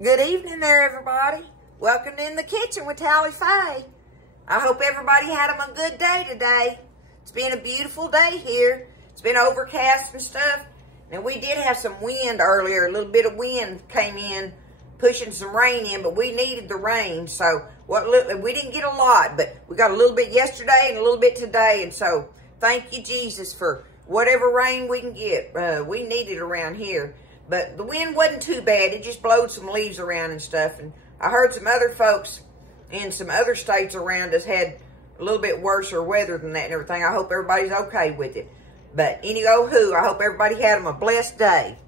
Good evening there, everybody. Welcome in the kitchen with Tally Faye. I hope everybody had them a good day today. It's been a beautiful day here. It's been overcast and stuff. Now, we did have some wind earlier. A little bit of wind came in, pushing some rain in, but we needed the rain. So, we didn't get a lot, but we got a little bit yesterday and a little bit today. And so, thank you, Jesus, for whatever rain we can get. We need it around here. But the wind wasn't too bad. It just blowed some leaves around and stuff. And I heard some other folks in some other states around us had a little bit worse weather than that and everything. I hope everybody's okay with it. But anywho, I hope everybody had them a blessed day.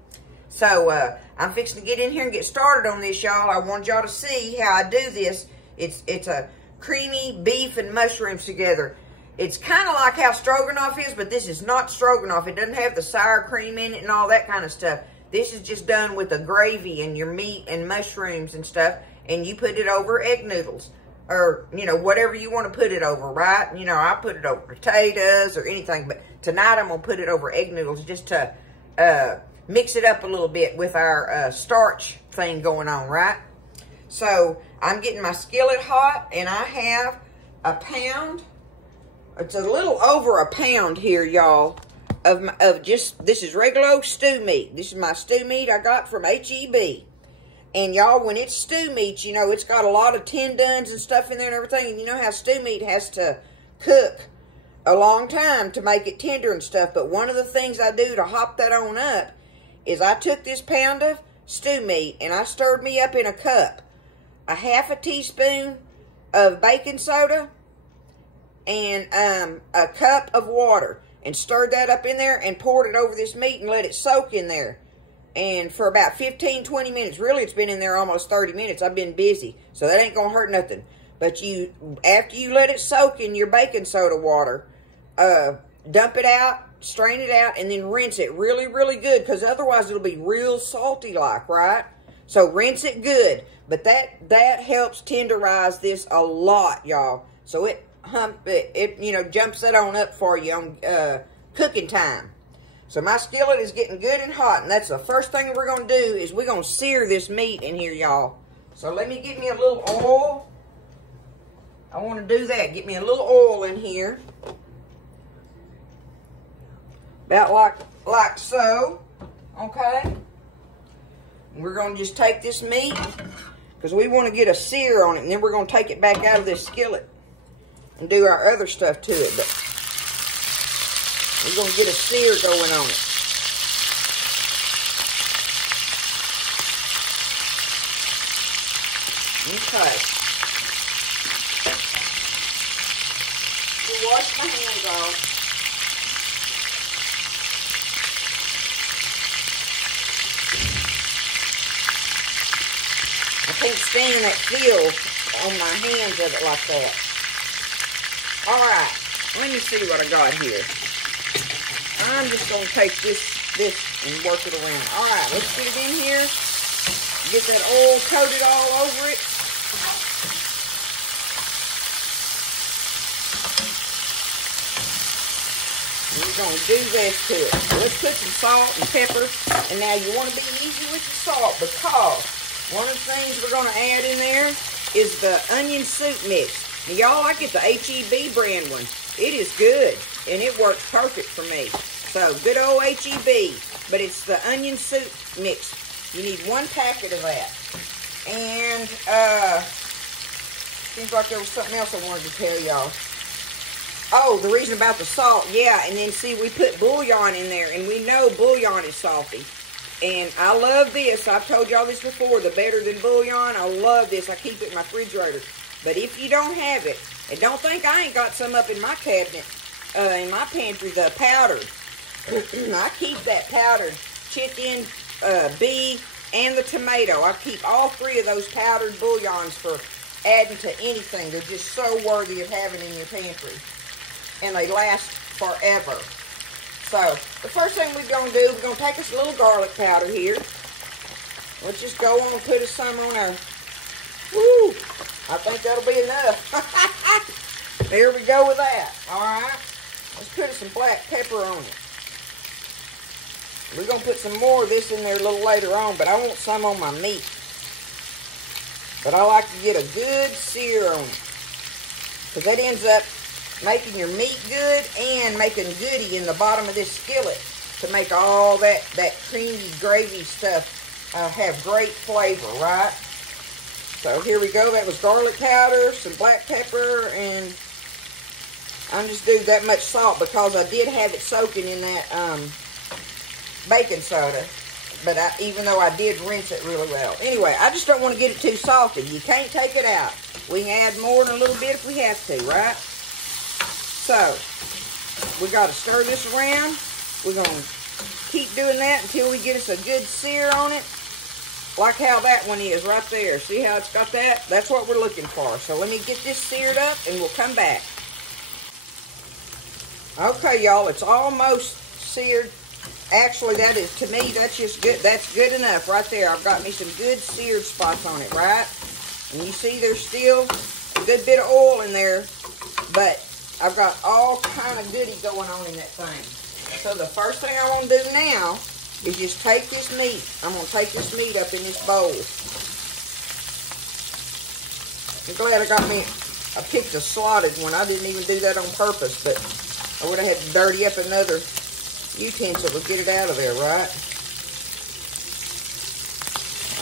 So I'm fixing to get in here and get started on this, y'all. I want y'all to see how I do this. It's a creamy beef and mushrooms together. It's kind of like how stroganoff is, but this is not stroganoff. It doesn't have the sour cream in it and all that kind of stuff. This is just done with the gravy and your meat and mushrooms and stuff, and you put it over egg noodles or, you know, whatever you want to put it over, right? You know, I put it over potatoes or anything, but tonight I'm going to put it over egg noodles just to mix it up a little bit with our starch thing going on, right? So I'm getting my skillet hot, and I have a pound. It's a little over a pound here, y'all. This is regular old stew meat. This is my stew meat I got from H-E-B. And y'all, when it's stew meat, you know, it's got a lot of tendons and stuff in there and everything. And you know how stew meat has to cook a long time to make it tender and stuff. But one of the things I do to hop that on up is I took this pound of stew meat and I stirred me up in a cup a half a teaspoon of baking soda and a cup of water. And stirred that up in there and poured it over this meat and let it soak in there. And for about 15, 20 minutes. Really, it's been in there almost 30 minutes. I've been busy. So that ain't going to hurt nothing. But after you let it soak in your baking soda water, dump it out, strain it out, and then rinse it really, really good. Because otherwise, it'll be real salty like, right? So rinse it good. But that helps tenderize this a lot, y'all. So it you know, jumps it on up for you on cooking time. So my skillet is getting good and hot, and that's the first thing we're going to do is we're going to sear this meat in here, y'all. So let me get me a little oil. I want to do that. Get me a little oil in here. About like so. Okay. And we're going to just take this meat because we want to get a sear on it, and then we're going to take it back out of this skillet and do our other stuff to it, but we're going to get a sear going on it. Okay. We'll wash my hands off. I can't stand that feel on my hands of it like that. Alright, let me see what I got here. I'm just going to take this and work it around. Alright, let's get it in here. Get that oil coated all over it. We're going to do this to it. Let's put some salt and pepper. And now you want to be easy with the salt because one of the things we're going to add in there is the onion soup mix. Now, y'all, I get the H-E-B brand one. It is good, and it works perfect for me. So, good old H-E-B, but it's the onion soup mix. You need 1 packet of that. And, seems like there was something else I wanted to tell y'all. Oh, the reason about the salt, yeah, and then see, we put bouillon in there, and we know bouillon is salty. And I love this. I've told y'all this before, the better than bouillon. I love this. I keep it in my refrigerator. But if you don't have it, and don't think I ain't got some up in my cabinet, in my pantry, the powdered. I keep that powdered chicken, beef, and the tomato. I keep all 3 of those powdered bouillons for adding to anything. They're just so worthy of having in your pantry. And they last forever. So, the first thing we're going to do, we're going to take us a little garlic powder here. Let's just go on and put us some on our... Woo! I think that'll be enough. There we go with that. Alright. Let's put some black pepper on it. We're going to put some more of this in there a little later on, but I want some on my meat. But I like to get a good sear on it, because that ends up making your meat good and making goody in the bottom of this skillet to make all that creamy gravy stuff have great flavor, right? So here we go. That was garlic powder, some black pepper, and I'm just doing that much salt because I did have it soaking in that baking soda. But even though I did rinse it really well. Anyway, I just don't want to get it too salty. You can't take it out. We can add more in a little bit if we have to, right? So, we got to stir this around. We're going to keep doing that until we get us a good sear on it. Like how that one is right there. See how it's got that? That's what we're looking for. So let me get this seared up and we'll come back. Okay, y'all, it's almost seared. Actually, that is, to me, that's just good. That's good enough right there. I've got me some good seared spots on it, right? And you see there's still a good bit of oil in there, but I've got all kind of goody going on in that thing. So the first thing I want to do now is just take this meat. I'm going to take this meat up in this bowl. I'm glad I picked a slotted one. I didn't even do that on purpose, but I would have had to dirty up another utensil to get it out of there, right?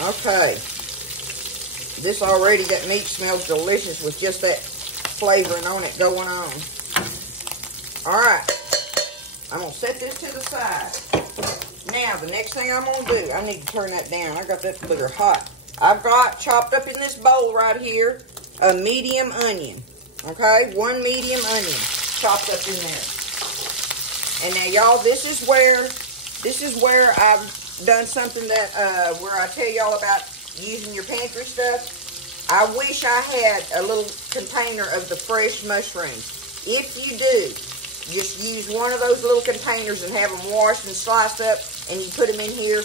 Okay. This already, that meat smells delicious with just that flavoring on it going on. Alright. I'm going to set this to the side. Now, the next thing I'm going to do, I need to turn that down. I got that booger hot. I've got chopped up in this bowl right here a medium onion. Okay? 1 medium onion chopped up in there. And now, y'all, this is where I've done something that, where I tell y'all about using your pantry stuff. I wish I had a little container of the fresh mushrooms. If you do, just use one of those little containers and have them washed and sliced up, and you put them in here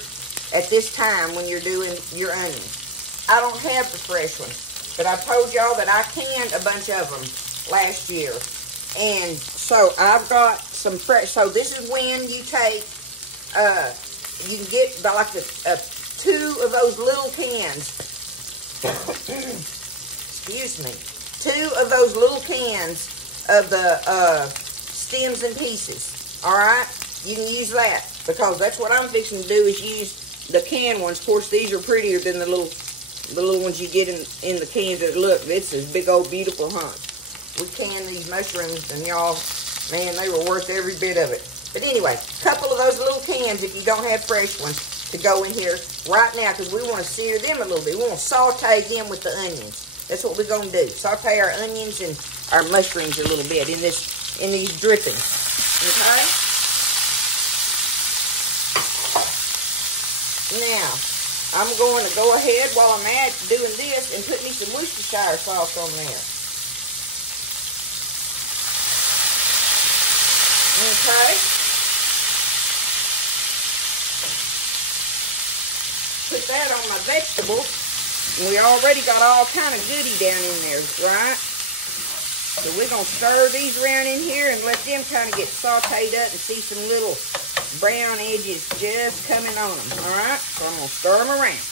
at this time when you're doing your onions. I don't have the fresh ones, but I told y'all that I canned a bunch of them last year. And so I've got some fresh. So this is when you take, you can get like 2 of those little cans. Excuse me. 2 of those little cans of the stems and pieces. All right, you can use that because that's what I'm fixing to do is use the canned ones. Of course, these are prettier than the little ones you get in the cans. That look, this is big old beautiful hunks. We canned these mushrooms, and y'all, man, they were worth every bit of it. But anyway, a couple of those little cans, if you don't have fresh ones, to go in here right now, because we want to sear them a little bit. We want to saute them with the onions. That's what we're going to do. Saute our onions and our mushrooms a little bit in these drippings. Okay? Now, I'm going to go ahead while I'm doing this and put me some Worcestershire sauce on there. Okay. Put that on my vegetables. And we already got all kind of goody down in there, right? So we're going to stir these around in here and let them kind of get sauteed up and see some little brown edges just coming on them, all right? So I'm going to stir them around.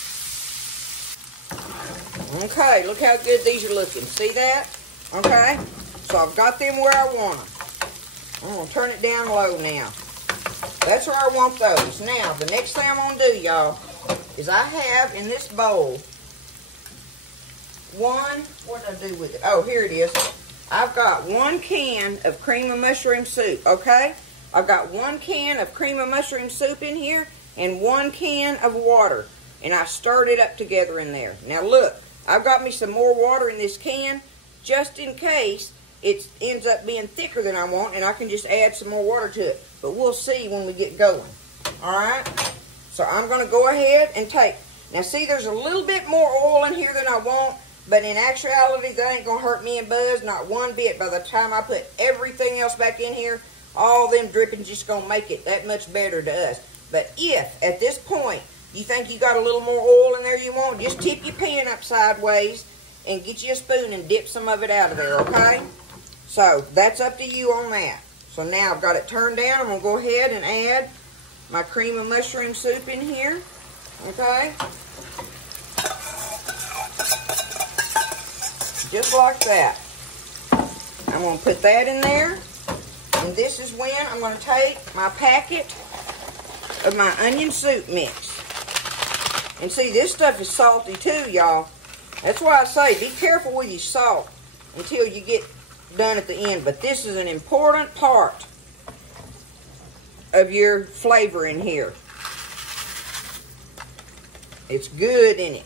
Okay, look how good these are looking. See that? Okay? So I've got them where I want them. I'm going to turn it down low now. That's where I want those. Now, the next thing I'm going to do, y'all, is I have in this bowl what did I do with it? Oh, here it is. I've got 1 can of cream of mushroom soup, okay? I've got 1 can of cream of mushroom soup in here and 1 can of water. And I stirred it up together in there. Now, look, I've got me some more water in this can just in case it ends up being thicker than I want, and I can just add some more water to it. But we'll see when we get going. Alright? So I'm going to go ahead and take. Now see, there's a little bit more oil in here than I want, but in actuality, that ain't going to hurt me and Buzz not one bit. By the time I put everything else back in here, all them drippings just going to make it that much better to us. But if, at this point, you think you got a little more oil in there you want, just tip your pan up sideways and get you a spoon and dip some of it out of there, okay? So, that's up to you on that. So now I've got it turned down. I'm going to go ahead and add my cream of mushroom soup in here. Okay? Just like that. I'm going to put that in there. And this is when I'm going to take my packet of my onion soup mix. And see, this stuff is salty too, y'all. That's why I say be careful with your salt until you get done at the end. But this is an important part of your flavor in here. It's good in it.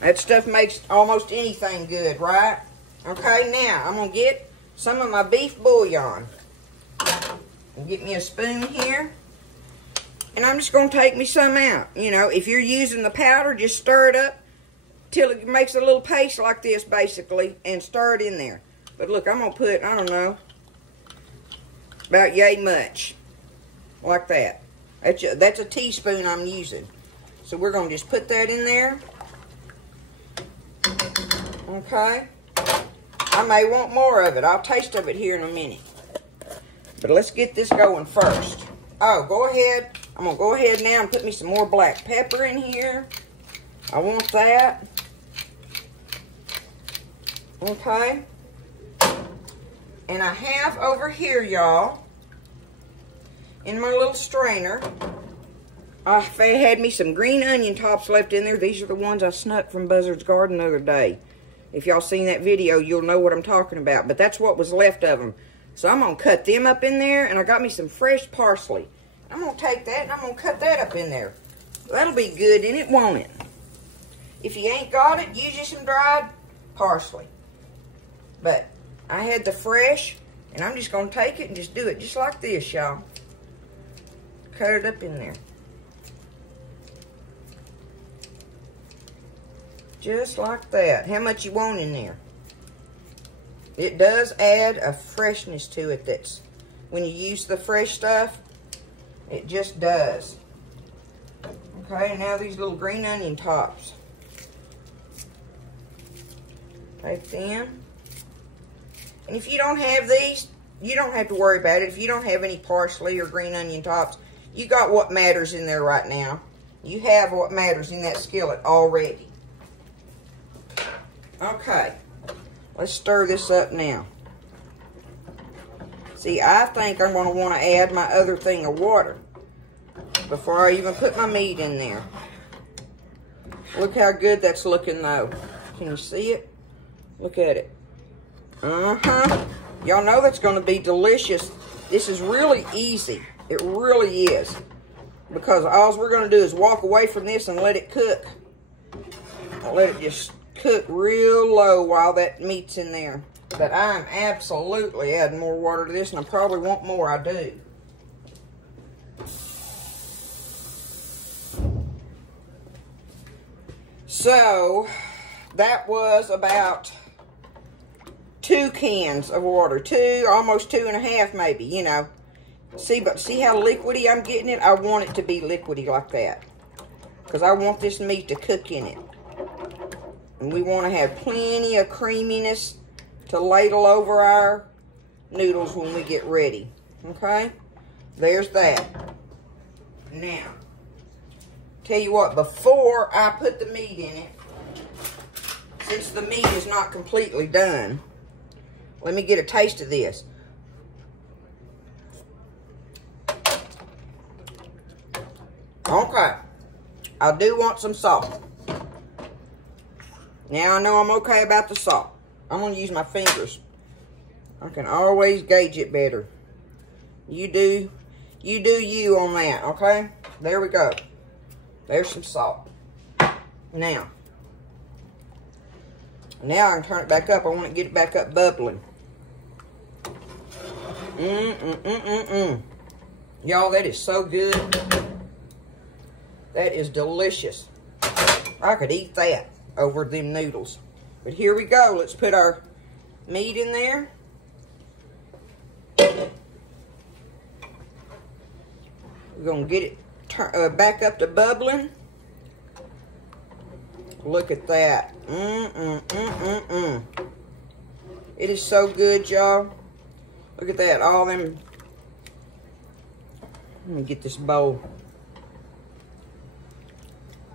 That stuff makes almost anything good, right? Okay, now I'm going to get some of my beef bouillon. Get me a spoon here. And I'm just going to take me some out. You know, if you're using the powder, just stir it up till it makes a little paste like this, basically, and stir it in there. But look, I'm going to put, I don't know, about yay much. Like that. That's a teaspoon I'm using. So we're going to just put that in there. Okay. I may want more of it. I'll taste of it here in a minute. But let's get this going first. Oh, go ahead. I'm going to go ahead now and put me some more black pepper in here. I want that. Okay. And I have over here, y'all, in my little strainer, I had me some green onion tops left in there. These are the ones I snuck from Buzzard's Garden the other day. If y'all seen that video, you'll know what I'm talking about. But that's what was left of them. So I'm going to cut them up in there. And I got me some fresh parsley. I'm going to take that and I'm going to cut that up in there. That'll be good in it, won't it? If you ain't got it, use you some dried parsley. But I had the fresh. And I'm just going to take it and just do it just like this, y'all. Cut it up in there. Just like that. How much you want in there? It does add a freshness to it that's, when you use the fresh stuff, it just does. Okay, now these little green onion tops. Take them. And if you don't have these, you don't have to worry about it. If you don't have any parsley or green onion tops, you got what matters in there right now. You have what matters in that skillet already. Okay, let's stir this up now. See, I think I'm going to want to add my other thing of water before I even put my meat in there. Look how good that's looking, though. Can you see it? Look at it. Y'all know that's going to be delicious. This is really easy. It really is. Because all we're going to do is walk away from this and let it cook. I'll let it just cook real low while that meat's in there. But I'm absolutely adding more water to this, and I probably want more. I do. So, that was about 2 cans of water. 2, almost 2.5 maybe, you know. See, but see how liquidy I'm getting it? I want it to be liquidy like that. Because I want this meat to cook in it. And we want to have plenty of creaminess to ladle over our noodles when we get ready. Okay? There's that. Now, tell you what, before I put the meat in it, since the meat is not completely done, let me get a taste of this. Okay. I do want some salt. Now I know I'm okay about the salt. I'm going to use my fingers. I can always gauge it better. You do you on that, okay? There we go. There's some salt. Now I can turn it back up. I want to get it back up bubbling. Y'all, that is so good. That is delicious. I could eat that over them noodles. But here we go. Let's put our meat in there. We're going to get it back up to bubbling. Look at that. It is so good, y'all. Look at that. All them. Let me get this bowl.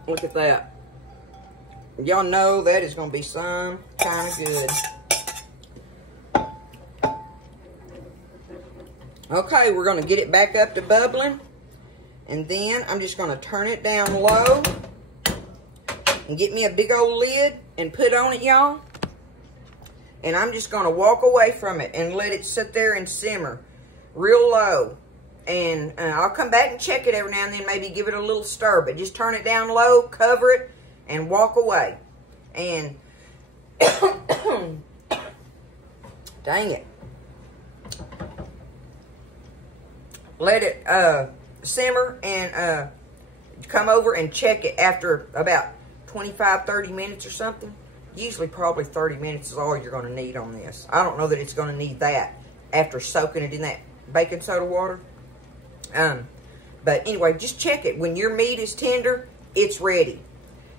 Look at that. Y'all know that is going to be some kind of good. Okay, we're going to get it back up to bubbling. And then I'm just going to turn it down low. And get me a big old lid and put on it, y'all. And I'm just going to walk away from it and let it sit there and simmer real low. And I'll come back and check it every now and then, maybe give it a little stir. But just turn it down low, cover it, and walk away. And dang it. Let it simmer and come over and check it after about 25, 30 minutes or something. Usually probably 30 minutes is all you're going to need on this. I don't know that it's going to need that after soaking it in that baking soda water. But anyway, just check it. When your meat is tender, it's ready.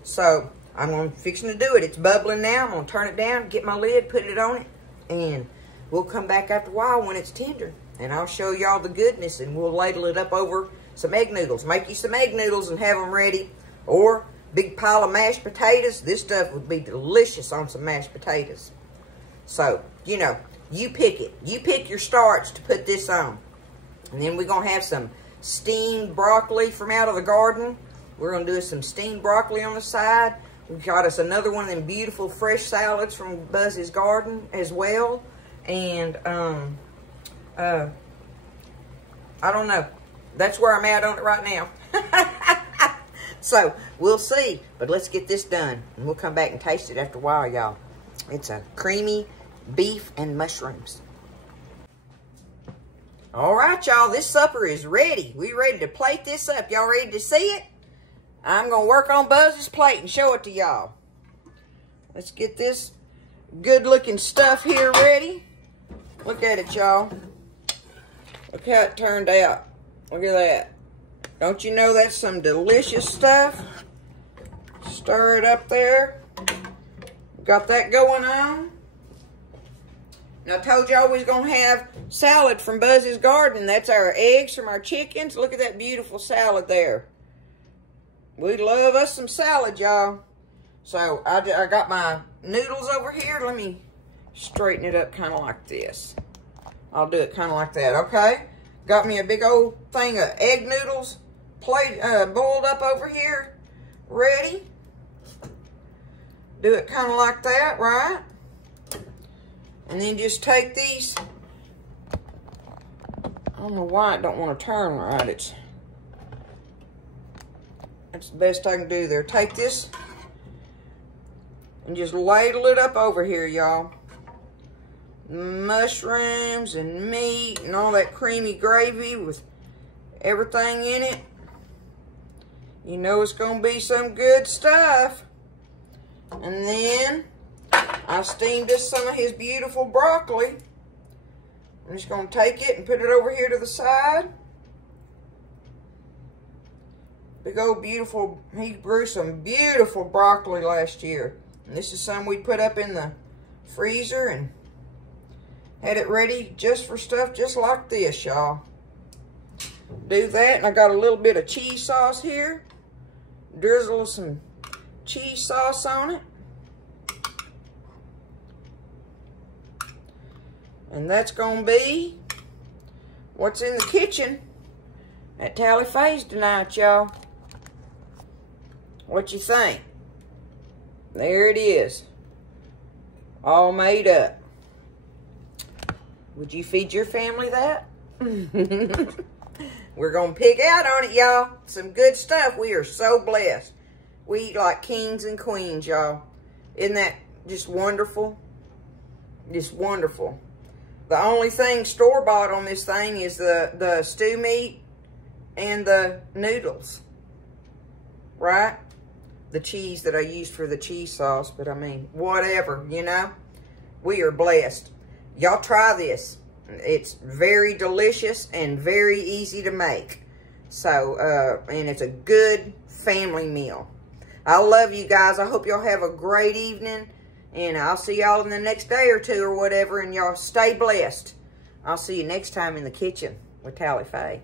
So I'm fixing to do it. It's bubbling now. I'm going to turn it down, get my lid, put it on it, and we'll come back after a while when it's tender. And I'll show y'all the goodness, and we'll ladle it up over some egg noodles. Make you some egg noodles and have them ready. Or big pile of mashed potatoes. This stuff would be delicious on some mashed potatoes. So, you know, you pick it. You pick your starch to put this on. And then we're going to have some steamed broccoli from out of the garden. We're going to do some steamed broccoli on the side. We've got us another one of them beautiful fresh salads from Buzz's garden as well. And, I don't know. That's where I'm at on it right now. So, we'll see. But let's get this done. And we'll come back and taste it after a while, y'all. It's a creamy beef and mushrooms. All right, y'all. This supper is ready. We ready to plate this up. Y'all ready to see it? I'm going to work on Buzz's plate and show it to y'all. Let's get this good-looking stuff here ready. Look at it, y'all. Look how it turned out. Look at that. Don't you know that's some delicious stuff? Stir it up there. Got that going on. Now, I told y'all we was going to have salad from Buzz's garden. That's our eggs from our chickens. Look at that beautiful salad there. We love us some salad, y'all. So, I got my noodles over here. Let me straighten it up kind of like this. I'll do it kind of like that, okay? Got me a big old thing of egg noodles boiled up over here. Ready? Do it kind of like that, right? And then just take these. I don't know why it don't want to turn right. That's the best I can do there. Take this and just ladle it up over here, y'all. Mushrooms and meat and all that creamy gravy with everything in it. You know it's going to be some good stuff. And then I steamed some of his beautiful broccoli. I'm just going to take it and put it over here to the side. Big old beautiful, he grew some beautiful broccoli last year. And this is some we put up in the freezer and had it ready just for stuff just like this, y'all. Do that, and I got a little bit of cheese sauce here. Drizzle some cheese sauce on it. And that's going to be what's in the kitchen at Tally Faye's tonight, y'all. What you think? There it is. All made up. Would you feed your family that? We're going to pick out on it, y'all. Some good stuff. We are so blessed. We eat like kings and queens, y'all. Isn't that just wonderful? Just wonderful. The only thing store-bought on this thing is the stew meat and the noodles. Right? The cheese that I used for the cheese sauce. But I mean, whatever, you know. We are blessed. Y'all try this. It's very delicious and very easy to make. So, and it's a good family meal. I love you guys. I hope y'all have a great evening. And I'll see y'all in the next day or two or whatever. And y'all stay blessed. I'll see you next time in the kitchen with Tally Faye.